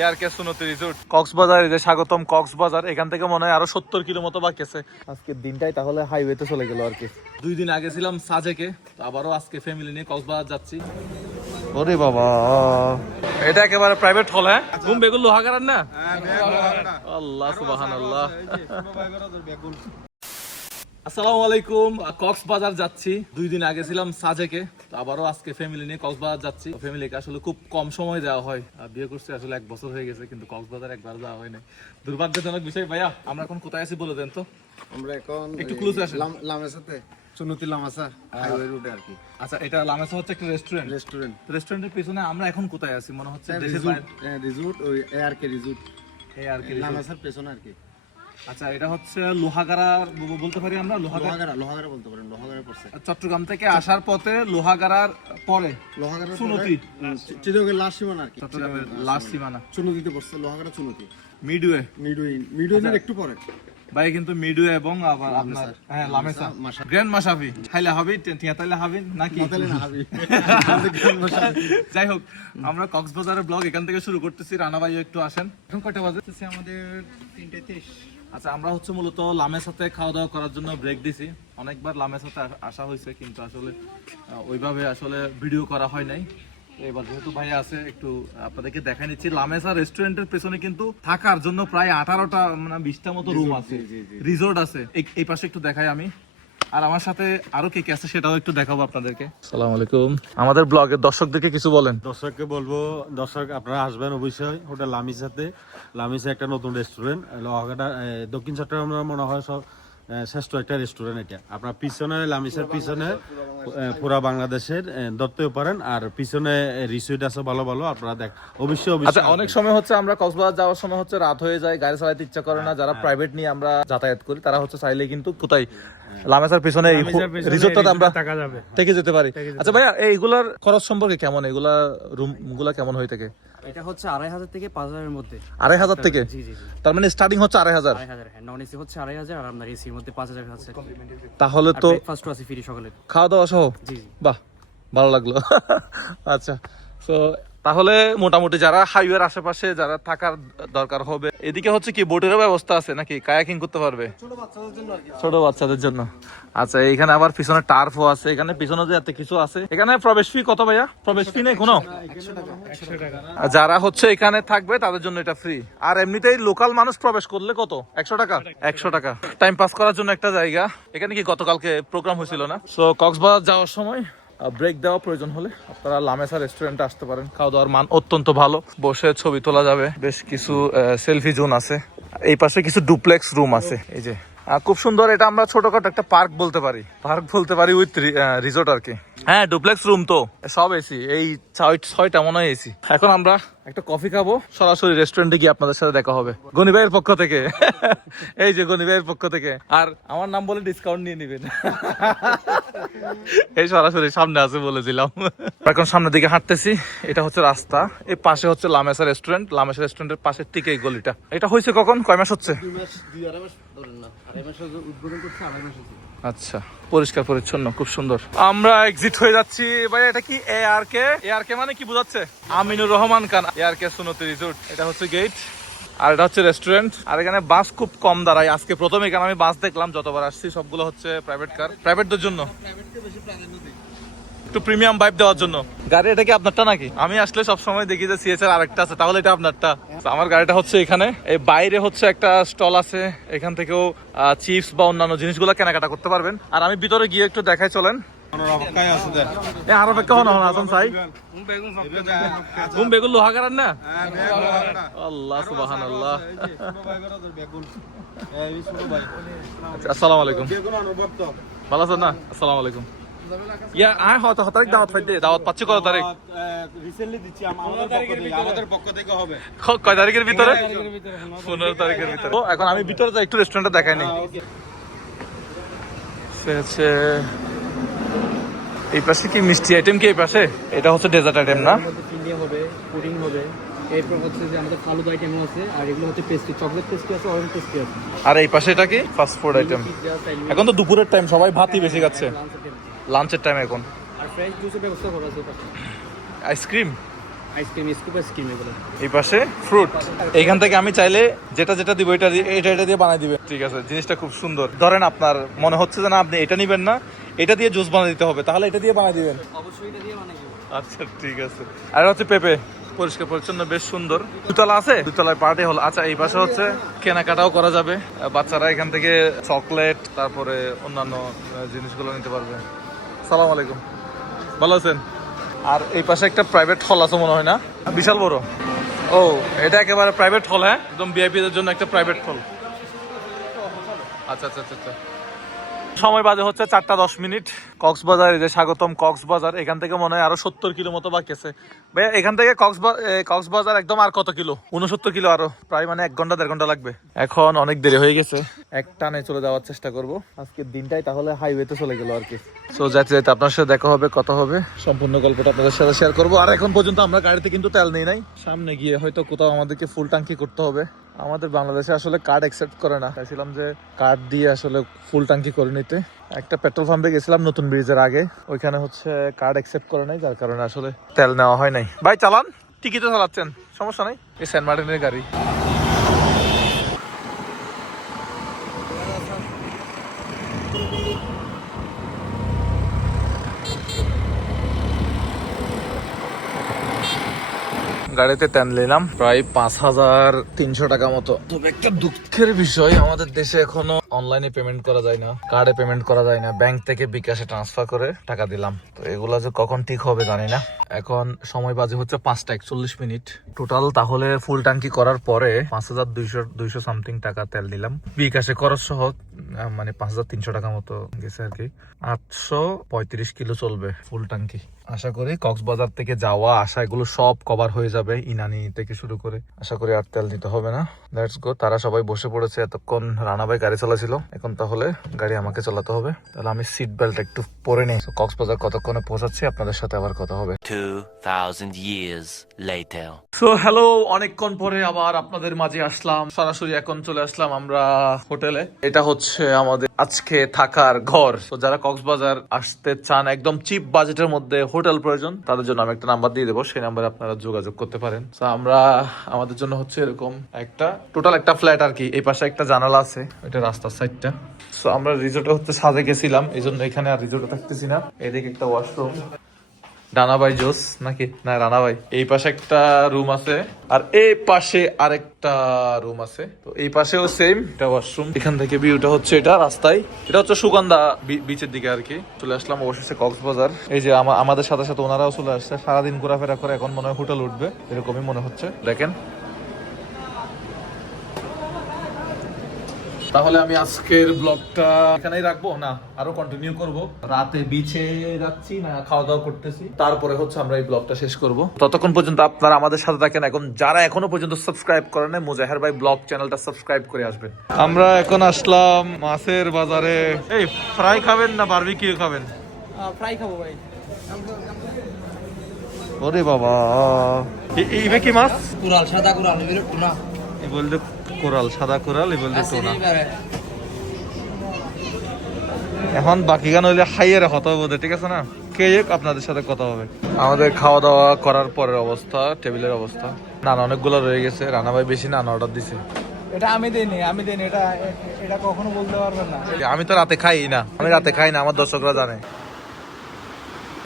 ARK সুনতি resort Cox's Bazar. এই যে স্বাগতম কক্সবাজার। এখান থেকে মনে হয় আরো 70 কিলো মতো বাকি আছে। আজকের দিনটাই তাহলে হাইওয়েতে চলে গেল আর কি। 2 দিন আগে ছিলাম সাজেকে, আবারও আজকে ফ্যামিলি নিয়ে কক্সবাজার যাচ্ছি। ওরে বাবা, এটা একেবারে প্রাইভেট হল। হ্যাঁ, ঘুম বেগুন লোহাগারার না? আল্লাহ সুবহানাল্লাহ। আসসালামু আলাইকুম। কক্সবাজার যাচ্ছি। 2 দিন আগে ছিলাম সাজেকে, আবারও আজকে ফ্যামিলি নিয়ে কক্সবাজার যাচ্ছি। ফ্যামিলিকে আসলে খুব কম সময় যাওয়া হয়। বিয়ে করছি আসলে 1 বছর হয়ে গেছে, কিন্তু কক্সবাজার একবার যাওয়া হয় না। দুর্ভাগ্যজনক বিষয়। ভাইয়া, আমরা এখন কোথায় আছি বলে দেন তো। আমরা এখন একটু ক্লোজ আসেন। লামেসাতে, চুনুতি লামেসা হাইওয়ে রোডে আর কি। আচ্ছা, এটা লামেসা হচ্ছে একটা রেস্টুরেন্ট। রেস্টুরেন্টের পিছনে আমরা এখন কোথায় আছি মনে হচ্ছে? দেশের বাইরে। রিসোর্ট, ওই এআরকে রিসোর্ট, এআরকে লামেসার পেছনে আর কি। আচ্ছা, এটা হচ্ছে লোহাগাড়া বলতে পারি আমরা। লোহাগাড়া বলতে পারেন, লোহাগাড়া পড়ছে। চট্টগ্রাম থেকে আসার পথে লোহাগাড়ার পরে লোহাগাড়া চুনতি, চিরগের লাস্ট সীমানা আর কি। চট্টগ্রামের লাস্ট সীমানা চুনুতিতে পড়ছে, লোহাগাড়া চুনুতি। মিডওয়ে মিডওয়ের একটু পরে ভাই, কিন্তু মিডওয়ে এবং আবার আপনার হ্যাঁ লামেসা গ্র্যান্ড মাসাফি হাইলা হবে তিয়াতাইলা হবে নাকি যাই হোক, আমরা কক্সবাজারের ব্লগ এখান থেকে শুরু করতেছি। রানা ভাই একটু আসেন। এখন কয়টা বাজে? আমাদের 3:30। আচ্ছা, আমরা হচ্ছে মূলত লামেসাতে খাওয়া দাওয়া করার জন্য ব্রেক দিছি। অনেকবার লামেসাতে আসা হয়েছে, কিন্তু আসলে ওইভাবে আসলে ভিডিও করা হয় নাই। এবার যেহেতু ভাই আছে, একটু আপনাদেরকে দেখাই নিচ্ছি। লামেসা রেস্টুরেন্টের পেছনে কিন্তু থাকার জন্য প্রায় 18টা মানে 20টা মতো রুম আছে, রিসোর্ট আছে। এই পাশে একটু দেখাই আমি, আর আমার সাথে আরো কে কে আছে সেটাও একটু দেখাবো আপনাদেরকে। আসসালামু আলাইকুম। আমাদের ব্লগের দর্শকদেরকে কিছু বলেন। দর্শককে বলবো, দর্শক আপনারা আসবেন অবশ্যই হোটেল লামিসাতে। লামিসা একটা নতুন রেস্টুরেন্ট, লোহাগাড়া দক্ষিণ চট্টগ্রামের মনে হয় সব শ্রেষ্ঠ একটা রেস্টুরেন্ট এটা। আপনার পিছনে লামিসার পিছনে পুরা বাংলাদেশের ধরতেও পারেন, আর পিছনে রিসোর্ট আছে ভালো ভালো, আপনারা দেখ অবশ্যই। আচ্ছা, অনেক সময় হচ্ছে আমরা কক্সবাজার যাওয়ার সময় হচ্ছে রাত হয়ে যায়, গাড়ি চালাতে ইচ্ছা করে না। যারা প্রাইভেট নিয়ে আমরা যাতায়াত করি তারা হচ্ছে চাইলে কিন্তু কোথায় লামেসার পিছনে রিসোর্টটাতে আমরা থেকে যেতে পারি। আচ্ছা ভাইয়া, এইগুলার খরচ সম্পর্কে কেমন? এগুলা রুম গুলা কেমন হয়ে থাকে? এটা হচ্ছে 2500 থেকে 5000 এর মধ্যে। 2500 থেকে? জি জি জি। তার মানে স্টার্টিং হচ্ছে 2500। 2500, হ্যাঁ। নন এসি হচ্ছে 2500 আর আপনার এসির মধ্যে 5000 আছে। তাহলে তো ব্রেকফাস্টও আছে ফ্রি সকালে, খাওয়া দাওয়া সহ? জি জি। বাহ, ভালো লাগলো। আচ্ছা, তো তাহলে মোটামুটি যারা হাইওয়ের আশেপাশে যারা থাকার দরকার হবে, এদিকে হচ্ছে কি বোটের ব্যবস্থা আছে নাকি? কায়াকিং করতে পারবে ছোট বাচ্চাদের জন্য? আচ্ছা, এখানে আবার পিছনে টার্ফও আছে। এখানে পিছনে যে এত কিছু আছে। এখানে প্রবেশ ফি কত ভাইয়া? প্রবেশ ফি নেই কোনো? 100 টাকা। যারা হচ্ছে এখানে থাকবে তাদের জন্য এটা ফ্রি। আর এমনিতেই লোকাল মানুষ প্রবেশ করলে কত? 100 টাকা। 100 টাকা টাইম পাস করার জন্য একটা জায়গা। এখানে কি গতকালকে প্রোগ্রাম হয়েছিল না? সো কক্সবাজার যাওয়ার সময় ব্রেক দেওয়া প্রয়োজন হলে আপনারা লামেসা রেস্টুরেন্টে আসতে পারেন। খাওয়া দাওয়ার মান অত্যন্ত ভালো, বসে ছবি তোলা যাবে। বেশ কিছু সেলফি জোন আছে। এই পাশে কিছু ডুপ্লেক্স রুম আছে। এই যে খুব সুন্দর। এটা আমরা ছোটখাটো একটা পার্ক বলতে পারি উইথ রিসোর্ট আর কি। হ্যাঁ, ডুপ্লেক্স রুম তো সব এসি। এই 6টা মনে হয় এসি। এখন আমরা একটা কফি খাবো, সরাসরি রেস্টুরেন্টে গিয়ে আপনাদের সাথে দেখা হবে গনি ভাইয়ের পক্ষ থেকে। এই যে গনি ভাইয়ের পক্ষ থেকে। আর আমার নাম বলে ডিসকাউন্ট নিয়ে নিবেন। এই সরাসরি সামনে আছে বলেছিলাম। এখন সামনের দিকে হাঁটতেছি। এটা হচ্ছে রাস্তা। এই পাশে হচ্ছে লামেসা রেস্টুরেন্ট। লামেসা রেস্টুরেন্টের পাশের ঠিক এই গলিটা। এটা হয়েছে কখন? কয় মাস হচ্ছে? 2-2.5 মাস ধরেন না। 2.5 মাস উদ্বোধন করছে, 2.5 মাস হচ্ছে। আচ্ছা, পরিষ্কার পরিচ্ছন্ন, খুব সুন্দর। আমরা এক্সিট হয়ে যাচ্ছি। ভাই, এটা কি এআরকে মানে কি বোঝাচ্ছে? Aminur Rahman Khan ARK সুনতি resort. এটা হচ্ছে গেট, আর এটা হচ্ছে রেস্টুরেন্ট। আর এখানে বাস খুব কম দাঁড়ায়। আজকে প্রথম এখানে আমি বাস দেখলাম। যতবার আসছি সবগুলো হচ্ছে প্রাইভেট কার, প্রাইভেটদের জন্য একটু প্রিমিয়াম ভাইব দেওয়ার জন্য। গাড়ি এটা কি আপনারটা নাকি? আমি আসলে সবসময় দেখি যে সিএচআর আরেকটা আছে, তাহলে এটা আপনারটা? আমার গাড়িটা হচ্ছে এখানে। এই বাইরে হচ্ছে একটা স্টল আছে, এখান থেকেও চিপস বা অন্যান্য জিনিসগুলো কেনাকাটা করতে পারবেন। আর আমি ভিতরে গিয়ে একটু দেখাই, চলেন। আরো অপেক্ষা হন হাসান সাই। ঘুম বেগুন লোহাগারার না? আল্লাহ সুবহানাল্লাহ। আসসালামু আলাইকুম। ভালো আছেন না? আসসালামু আলাইকুম। ইয়া আয় হয়তো তারিখ দাওয়াত পাইতে। দাওয়াত পাচ্ছি কত তারিখ? রিসেন্টলি দিচ্ছি আমাদের পক্ষ থেকে হবে। কয় তারিখের ভিতরে? 15 তারিখের ভিতরে। ও, এখন আমি ভিতরে যাই, একটু রেস্টুরেন্টটা দেখাই নি। এই পাশে কি মিষ্টি আইটেম? কি এই পাশে? এটা হচ্ছে ডেজার্ট আইটেম না? চিনি হবে, পুডিং হবে। এরপর হচ্ছে যে আমাদের ফালুদা আইটেমও আছে, আর এগুলো হচ্ছে পেস্ট্রি, চকলেট পেস্ট্রি আছে, অরেঞ্জ পেস্ট্রি আছে। আর এই পাশে এটা কি? Fast food item. এখন তো দুপুরের টাইম, সবাই ভাতই বেশি খাচ্ছে। লাঞ্চের টাইম এখন। আর ফ্রেশ জুসের ব্যবস্থা করা আছে পাশে। আইসক্রিম? আইসক্রিম, স্কুপ আইসক্রিম এগুলো। এই পাশে ফ্রুট। এইখান থেকে আমি চাইলে যেটা যেটা দিব এটা দিয়ে বানাই দিবে। ঠিক আছে, জিনিসটা খুব সুন্দর। ধরেন আপনার মনে হচ্ছে যে না আপনি এটা নিবেন না, এটা দিয়ে জুস বানিয়ে দিতে হবে, তাহলে এটা দিয়ে বানাই দিবেন। অবশ্যই এটা দিয়ে বানাই দেবো। আচ্ছা ঠিক আছে। আর হচ্ছে পেঁপে, পরিষ্কার পরিচ্ছন্ন, বেশ সুন্দর। দুতলা আছে, দুতলায় পার্টি হল। আচ্ছা এই পাশে হচ্ছে কেনাকাটাও করা যাবে, বাচ্চারা এখান থেকে চকলেট তারপরে অন্যান্য জিনিসগুলো নিতে পারবে। সালাম আলাইকুম, ভালো আছেন? আর এই পাশে একটা প্রাইভেট হল আছে মনে হয় না, বিশাল বড়। ও এটা একেবারে প্রাইভেট হল, হ্যাঁ একদম ভিআইপিদের জন্য একটা প্রাইভেট হল। আচ্ছা আচ্ছা আচ্ছা আচ্ছা। সময় বাজে হচ্ছে 4:10। কক্সবাজার, এই যে স্বাগতম কক্সবাজার, এখান থেকে মনে হয় আরো 70 কিলো মতো বাকি আছে। ভাইয়া এখান থেকে কক্সবাজার একদম আর কত কিলো? 69 কিলো, আরো প্রায় মানে 1 ঘন্টা 1.5 ঘন্টা লাগবে। এখন অনেক দেরি হয়ে গেছে, এক টানে চলে যাওয়ার চেষ্টা করব। আজকের দিনটাই তাহলে হাইওয়েতে চলে গেল আর কি। সো যাইতে যাইতে আপনার সাথে দেখা হবে, কথা হবে, সম্পূর্ণ গল্পটা আপনাদের সাথে শেয়ার করবো। আর এখন পর্যন্ত আমরা গাড়িতে কিন্তু তেল নেই নাই, সামনে গিয়ে হয়তো কোথাও আমাদেরকে ফুল ট্যাঙ্কি করতে হবে। আমাদের বাংলাদেশে আসলে কার্ড অ্যাকসেপ্ট করে না, চাইছিলাম যে কার্ড দিয়ে আসলে ফুল ট্যাঙ্কি করে নিতে। একটা পেট্রোল পাম্পে গেছিলাম নতুন ব্রিজের আগে, ওইখানে হচ্ছে কার্ড অ্যাকসেপ্ট করে নাই, যার কারণে আসলে তেল নেওয়া হয় নাই। ভাই চালান, টিকিটে চালাচ্ছেন, সমস্যা নাই। এই সেন্ট মার্টিনের গাড়ি। গাড়িতে তেল নিলাম প্রায় 5300 টাকা মতো। তবে একটা দুঃখের বিষয়, আমাদের দেশে এখনো অনলাইনে পেমেন্ট করা যায় না, কার্ডে পেমেন্ট করা যায় না, ব্যাংক থেকে বিকাশে ট্রান্সফার করে টাকা দিলাম। তো এগুলা যে কখন ঠিক হবে জানি না। এখন সময় বাজে হচ্ছে 5:41। টোটাল তাহলে ফুল ট্যাঙ্কি করার পরে 5200 সামথিং টাকা তেল দিলাম, বিকাশে খরচ সহ মানে 5300 টাকা মতো গেছে আর কি। 835 কিলো চলবে ফুল ট্যাঙ্কি। আশা করি কক্সবাজার থেকে যাওয়া আসা এগুলো সব কভার হয়ে যাবে, ইনানি থেকে শুরু করে। আশা করি আর তেল দিতে হবে না। Let's go. তারা সবাই বসে পড়েছে, এতক্ষণ রানা ভাই গাড়ি চালাছিল, এখন তাহলে গাড়ি আমাকে চালাতে হবে। তাহলে আমি সিট বেল্ট একটু পরে নিই। কক্সবাজার কতক্ষণে পৌঁছাচ্ছি আপনাদের সাথে আবার কথা হবে। 2000 years later. সো হ্যালো, অনেকক্ষণ পরে আবার আপনাদের মাঝে আসলাম। সরাসরি এখন চলে আসলাম আমরা হোটেলে। এটা হচ্ছে আমাদের আজকে থাকার ঘর। তো যারা কক্সবাজার আসতে চান, একদম চিপ বাজেটের মধ্যে হোটেল প্রয়োজন, তাদের জন্য আমি একটা নাম্বার দিয়ে দেবো, সেই নাম্বারে আপনারা যোগাযোগ করতে পারেন। তো আমরা আমাদের জন্য হচ্ছে এরকম একটা টোটাল একটা ফ্ল্যাট আর কি। এই পাশে একটা জানালা আছে, এটা রাস্তার সাইডটা। সো আমরা রিসোর্টে হচ্ছে সাজে গেছিলাম, এই জন্য এখানে আর রিসোর্টে থাকতেছি না। এদিকে একটা ওয়াশরুম, রানাভাই জোস নাকি না রানাভাই। এই পাশে একটা রুম আছে, আর এই পাশে আরেকটা রুম আছে। তো এই পাশেও সেম একটা ওয়াশরুম। এখান থেকে ভিউটা হচ্ছে এটা রাস্তায়, এটা হচ্ছে সুগন্ধা বিচের দিকে আর কি। চলে আসলাম অবশেষে কক্সবাজার। এই যে আমাদের সাথে সাথে ওনারাও চলে আসছে, সারাদিন ঘোরাফেরা করে এখন মনে হয় হোটেল উঠবে, এরকমই মনে হচ্ছে। দেখেন, তাহলে আমি আজকের ব্লগটা এখানেই রাখবো, না আরো কন্টিনিউ করব। রাতে বিচে যাচ্ছি না, খাওয়া দাওয়া করতেছি, তারপরে হচ্ছে আমরা এই ব্লগটা শেষ করব। ততক্ষণ পর্যন্ত আপনারা আমাদের সাথে থাকেন। এখন যারা এখনো পর্যন্ত সাবস্ক্রাইব করেন নাই, মুজাহের ভাই ব্লগ চ্যানেলটা সাবস্ক্রাইব করে আসবেন। আমরা এখন আসলাম মাছের বাজারে। এই ফ্রাই খাবেন না বারবিকিউ খাবেন? ফ্রাই খাবো ভাই। ওরে বাবা, এইবে কি মাছ? কুরাল, সাদা কুরাল, এগুলো টুনা। এই বলতে কোরাল, সাদা কোরাল, এই বলতে টোনা। এখন বাকি গান হইলে খাইয়ে রাখা হবে, ঠিক আছে না? কে আপনাদের সাথে কথা হবে। আমাদের খাওয়া দাওয়া করার পরের অবস্থা, টেবিলের অবস্থা, নান অনেকগুলো রয়ে গেছে। রানা ভাই বেশি নান অর্ডার দিছে। এটা আমি দেইনি, এটা কখনো বলতে পারবেন না। আমি তো রাতে খাই না, আমার দর্শকরা জানে।